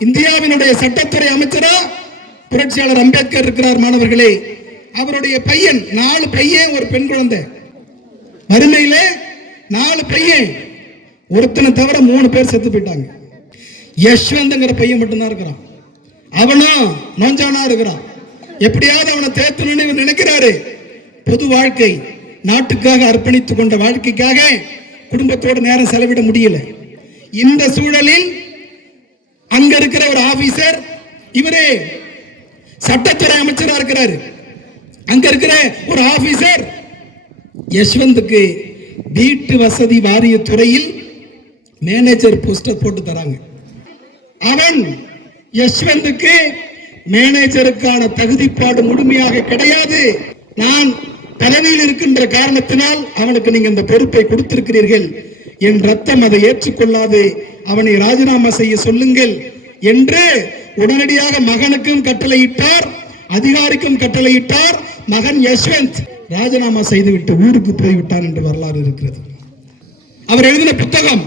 இந்தியாவினுடைய சட்டத்துறை அமைச்சரா புரட்சியாளர் அம்பேத்கர் இருக்கிறார். மாணவர்களே, அவருடைய பையன் 4 பையன், ஒரு பெண் குழந்தை. வறுமையில 4 பையன், ஒருத்தனை தவிர 3 பேர் செத்து போயிட்டாங்க. யஷ்வந்த்ங்கிற பையன் மட்டும்தான் இருக்கிறான். அவனும் நோஞ்சானா இருக்கிறான். எப்படியாவது அவனை தேத்தணும்னு இவர் நினைக்கிறாரு. பொது வாழ்க்கை, நாட்டுக்காக அர்ப்பணித்துக் கொண்ட வாழ்க்கைக்காக குடும்பத்தோடு நேரம் செலவிட முடியல. இந்த சூழலில் அங்க இருக்கிற ஒரு ஆபீசர், இவரே சட்டத்துறை அமைச்சரா இருக்கிறாரு. அங்க இருக்கிற ஒரு ஆபீசர் யஷ்வந்துக்கு வீட்டு வசதி வாரிய துறையில் மேனேஜர் போஸ்டர் போட்டு தராங்க. அவன் யஷ்வந்துக்கு மேனேஜருக்கான தகுதிப்பாடு முழுமையாக கிடையாது. நான் பதவியில் இருக்கின்ற காரணத்தினால் அவனுக்கு நீங்க இந்த பொறுப்பை கொடுத்திருக்கிறீர்கள், என் ரத்தம் அதை ஏற்றுக்கொள்ளாது, அவனை ராஜினாமா செய்ய சொல்லுங்கள் என்று உடனடியாக மகனுக்கும் கட்டளையிட்டார், அதிகாரிக்கும் கட்டளையிட்டார். மகன் யஷ்வந்த் ராஜினாமா செய்துவிட்டு ஊருக்கு போய்விட்டார் என்று வரலாறு இருக்கிறது. அவர் எழுதின புத்தகம்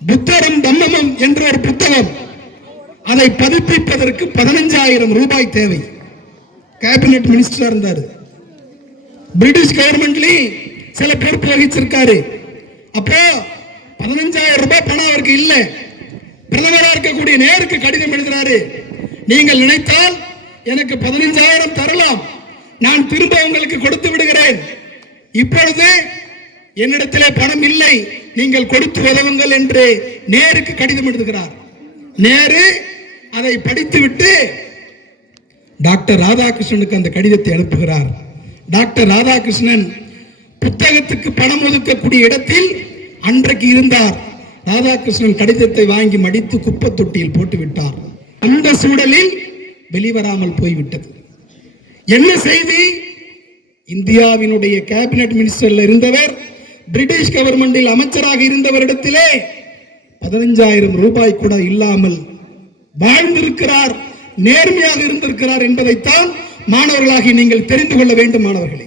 புத்தரும் தம்மமும் என்ற ஒரு புத்தகம். அதை பதிப்பிப்பதற்கு 15,000 ரூபாய் தேவை. கேபினெட் மினிஸ்டரா இருந்தார். பிரிட்டிஷ் கவர்மெண்ட்லயும் சில பொறுப்பு வகிச்சிருக்காரு. அப்போ 15,000 ரூபாய் பணம் அவருக்கு இல்ல. பிரதமராக இருக்கக்கூடிய நேருக்கு கடிதம் எழுதுறாரு. நீங்கள் நினைத்தால் எனக்கு 15,000 தரலாம், நான் திரும்ப உங்களுக்கு கொடுத்து விடுகிறேன். இப்பொழுது என்னிடத்திலே பணம் இல்லை, நீங்கள் கொடுத்து உதவுங்கள் என்று நேருக்கு கடிதம் எழுதுகிறார். நேரு அதை படித்துவிட்டு டாக்டர் ராதாகிருஷ்ணனுக்கு அந்த கடிதத்தை அனுப்புகிறார். டாக்டர் ராதாகிருஷ்ணன் புத்தகத்துக்கு பணம் ஒதுக்கக்கூடிய இடத்தில் அன்றைக்கு இருந்தார். ராதாகிருஷ்ணன் கடிதத்தை வாங்கி மடித்து குப்பை தொட்டியில் போட்டுவிட்டார். அந்த சூழலில் வெளிவராமல் போய்விட்டது. என்ன செய்தி? இந்தியாவினுடைய கேபினெட் மினிஸ்டர்ல இருந்தவர், பிரிட்டிஷ் கவர்மெண்டில் அமைச்சராக இருந்தவரிடத்திலே 15,000 ரூபாய் கூட இல்லாமல் வாழ்ந்திருக்கிறார், நேர்மையாக இருந்திருக்கிறார் என்பதைத்தான் மாணவர்களாகி நீங்கள் தெரிந்து கொள்ள வேண்டும். மாணவர்களே,